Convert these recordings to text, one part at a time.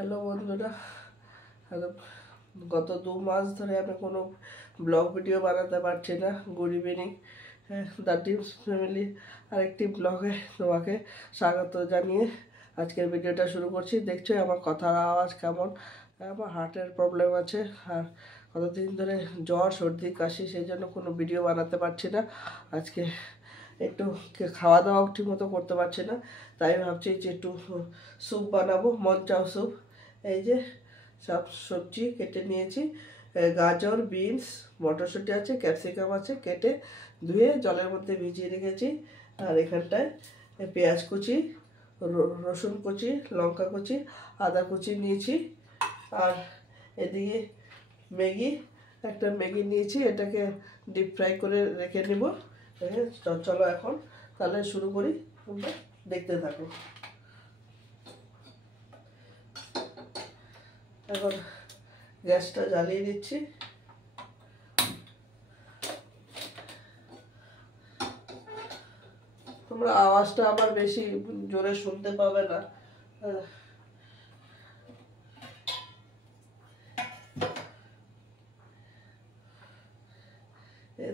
Hello বন্ধুরা। Hello. গত 2 মাস ধরে আমি কোনো ব্লগ ভিডিও বানাতে পারছি না। Good evening the tips family আরেকটি ব্লগে তোমাকে স্বাগত জানিয়ে আজকের ভিডিওটা শুরু করছি। দেখছো আমার কথার আওয়াজ কেমন? আমার হার্টের প্রবলেম আছে আর কতদিন ধরে জ্বর সর্দি কাশি, সেই জন্য কোনো ভিডিও বানাতে পারছি না। আজকে একটু খাওয়া দাওয়া ঠিক মতো করতে পারছি না, তাই ভাবছি যে একটু স্যুপ বানাবো, মন চাও স্যুপ। এই যে সব সবজি কেটে নিয়েছি, গাজর, বিনস, মটরশুঁটি আছে, ক্যাপসিকাম আছে, কেটে ধুয়ে জলের মধ্যে ভিজিয়ে রেখেছি। আর এখানটায় পেঁয়াজ কুচি, রসুন কুচি, লঙ্কা কুচি, আদা কুচি নিয়েছি। আর এদিকে একটা ম্যাগি নিয়েছি, এটাকে ডিপ ফ্রাই করে রেখে নেব। চলো এখন তাহলে শুরু করি, তোমরা দেখতে থাকো। এখন গ্যাসটা জ্বালিয়ে দিচ্ছি। তোমরা আওয়াজটা আবার বেশি জোরে শুনতে পাবে না।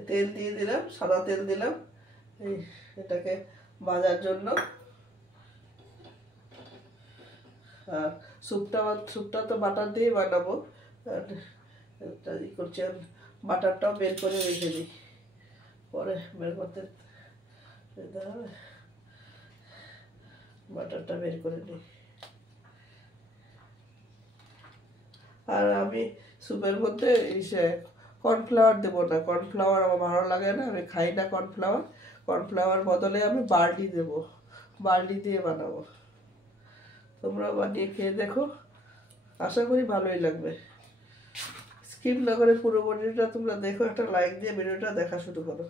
তেল দিয়ে দিলাম, সাদা তেল দিলাম এটাকে ভাজার জন্য। আর স্যুপটা তো বাটার দিয়ে বানাবো। করছি, বাটারটাও বের করে রেখে দিই, পরে বের করতে যেতে হবে। বাটারটা বের করে নিই। আর আমি স্যুপের মধ্যে কর্নফ্লাওয়ার দেবো না, কর্নফ্লাওয়ার আমার ভালো লাগে না, আমি খাই না কর্নফ্লাওয়ার বদলে আমি বার্লি দেবো, বার্লি দিয়ে বানাবো। তোমরা বানিয়ে খেয়ে দেখো, আশা করি ভালোই লাগবে। স্কিপ না করে পুরো ভিডিওটা তোমরা দেখো, একটা লাইক দিয়ে ভিডিওটা দেখা শুরু করো।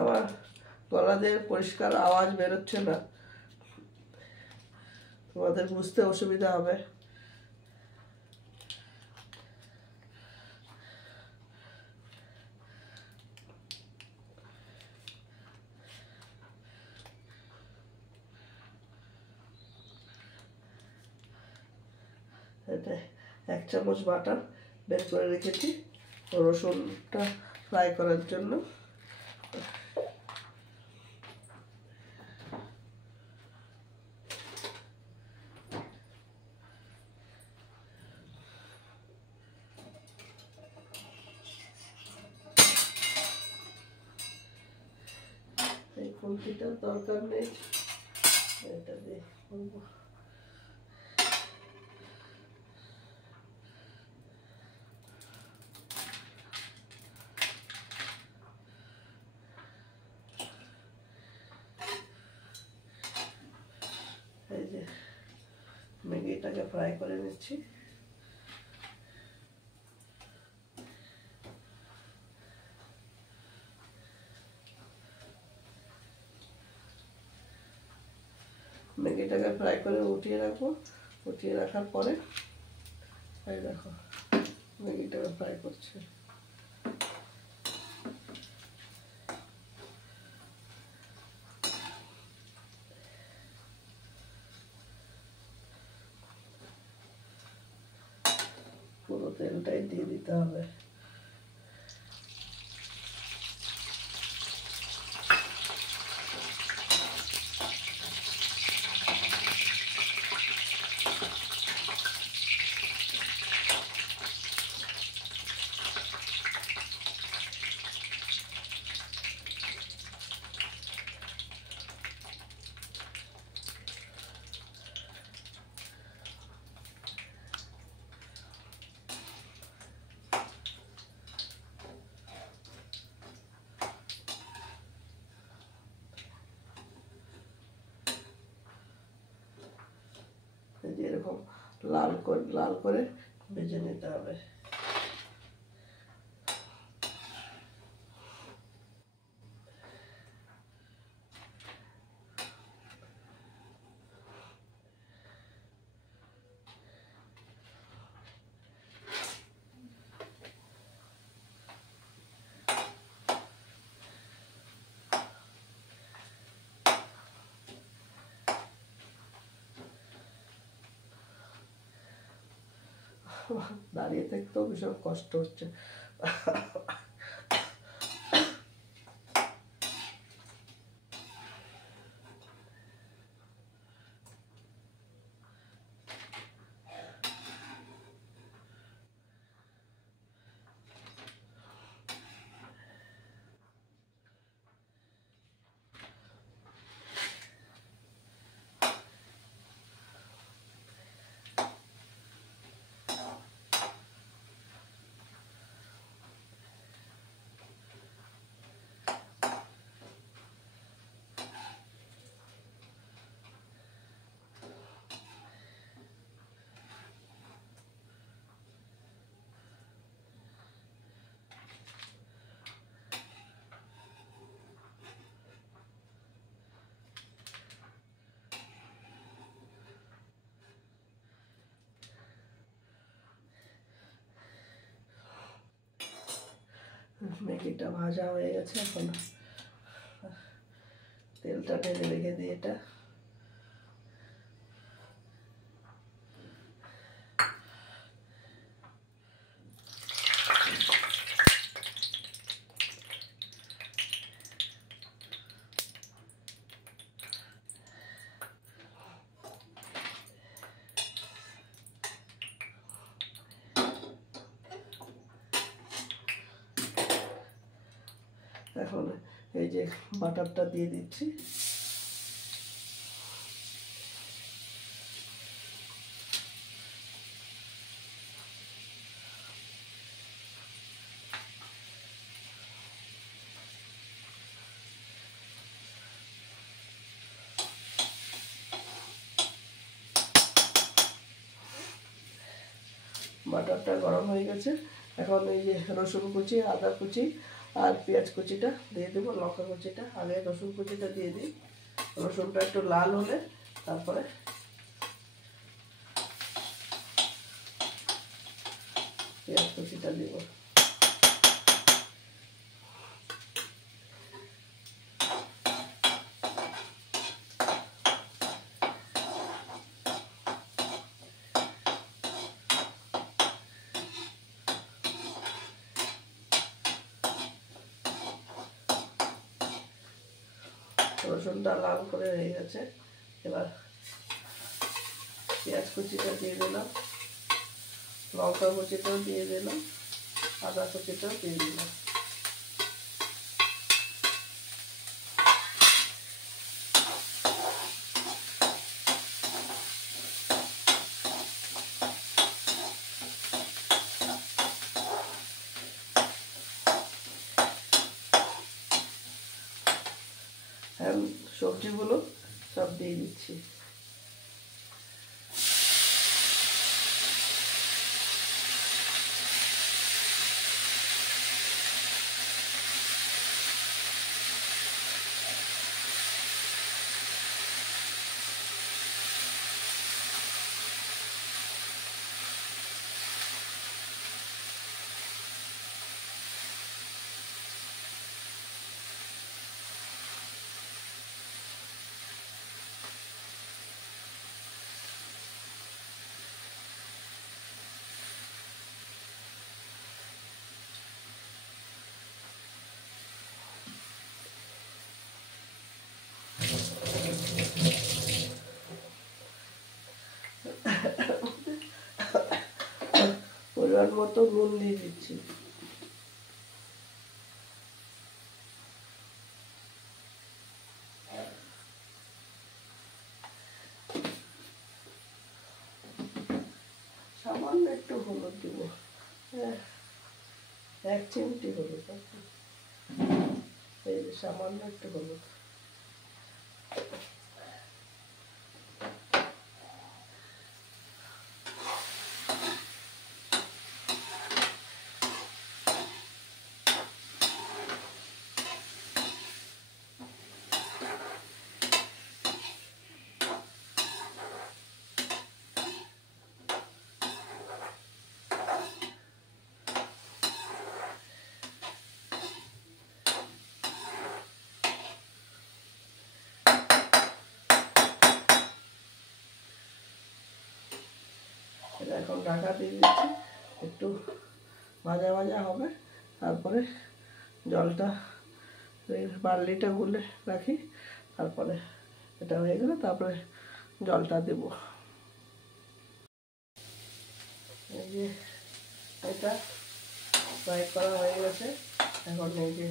আমার গলা দিয়ে পরিষ্কার আওয়াজ বেরোচ্ছে না, তোমাদের বুঝতে অসুবিধা হবে। এটা 1 চামচ বাটার বের করে রেখেছি রসুনটা ফ্রাই করার জন্য। এই খুন্তিটার দরকার নেই, এটা দিয়ে করবো। এই যে ম্যাগিটাকে ফ্রাই করে নিচ্ছি। ম্যাগিটাকে ফ্রাই করে উঠিয়ে রাখবো। উঠিয়ে রাখার পরে এই দেখো ম্যাগিটাকে ফ্রাই করছে। পুরো তেলটাই দিয়ে দিতে হবে। এরকম লাল করে ভেজে নিতে হবে। দাঁড়িয়ে থাকতেও ভীষণ কষ্ট হচ্ছে। ম্যাগিটা ভাজা হয়ে গেছে, এখন তেলটা ঢেলে রেখে দিই। এটা এখন এই যে বাটারটা দিয়ে দিচ্ছি। বাটারটা গরম হয়ে গেছে, এখন এই যে রসুন কুচি, আদা কুচি আর পেঁয়াজ কুচিটা দিয়ে দেবো, লঙ্কা কুচিটা। আগে রসুন কুচিটা দিয়ে দিই, রসুনটা একটু লাল হলে তারপরে পেঁয়াজ কুচিটা দিব। রসুনটা লাল করে হয়ে গেছে, এবার পেঁয়াজ কুচিটা দিয়ে দিলাম, লঙ্কা কুচিটাও দিয়ে দিলাম, আদা কুচিটাও দিয়ে দিলাম। সবজিগুলো সব দিয়ে দিচ্ছি। পরিমাণ মতো নুন দিয়ে দিচ্ছি। সামান্য একটু হলুদ দিব, 1 চিমটি হলুদ, এই যে সামান্য একটু হলুদ। এখন ঢাকা দিয়ে দিচ্ছি, একটু ভাজা ভাজা হবে, তারপরে জলটা বার্লিটা গুলে রাখি, তারপরে এটা হয়ে গেলে তারপরে জলটা দেব। এই যে এটা ফ্রাই করা হয়ে গেছে, এখন এই যে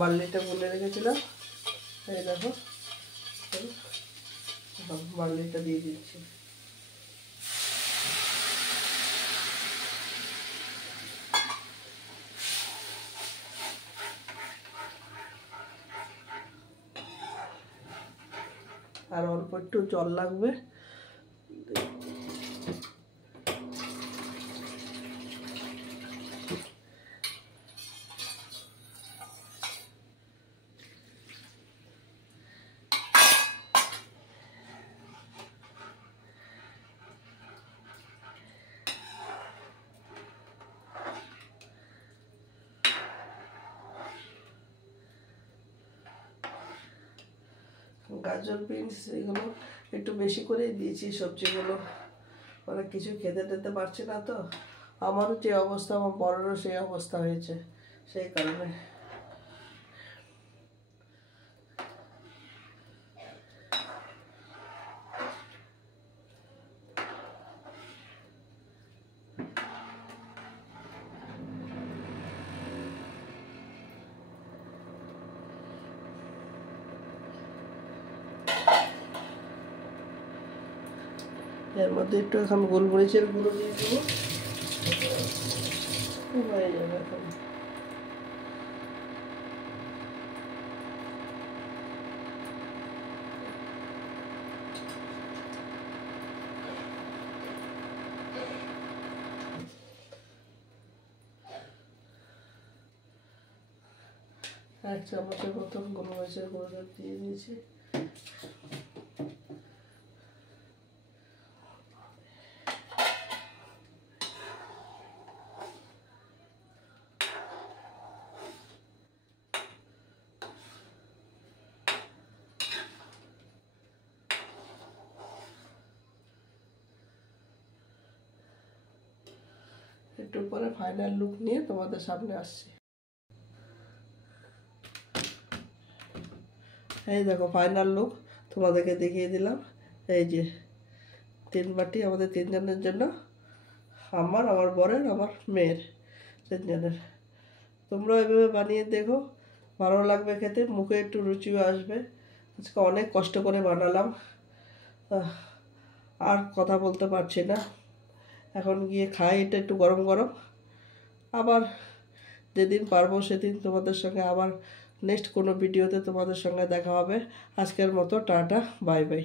বার্লিটা গুলে রেখেছিলাম, এই দেখো বার্লিটা দিয়ে দিচ্ছি। আর অল্প একটু জল লাগবে, গাজর বিনস এগুলো একটু বেশি করেই দিয়েছি সবজিগুলো, অনেক কিছু খেতে টেতে পারছি না তো, আমারও যে অবস্থা আমার বড়রও সেই অবস্থা হয়েছে, সেই কারণে। এর মধ্যে একটু এখন গোলমরিচের গুঁড়ো দিয়ে দেবো, হয়ে যাবে এখন। এক চামচের মতন গোলমরিচের গুঁড়ো দিয়ে দিয়েছি। একটু পরে ফাইনাল লুক নিয়ে তোমাদের সামনে আসছি। এই দেখো ফাইনাল লুক তোমাদেরকে দেখিয়ে দিলাম। এই যে 3 বাটি আমাদের 3 জনের জন্য, আমার বরের, আমার মেয়ের 3 জনের। তোমরা এভাবে বানিয়ে দেখো, ভালো লাগবে খেতে, মুখে একটু রুচিও আসবে। আজকে অনেক কষ্ট করে বানালাম, আর কথা বলতে পারছি না, এখন গিয়ে খাই এটা একটু গরম গরম। আবার যেদিন পারবো সেদিন তোমাদের সঙ্গে আবার নেক্সট কোনো ভিডিওতে তোমাদের সঙ্গে দেখা হবে। আজকের মতো টাটা, বাই বাই।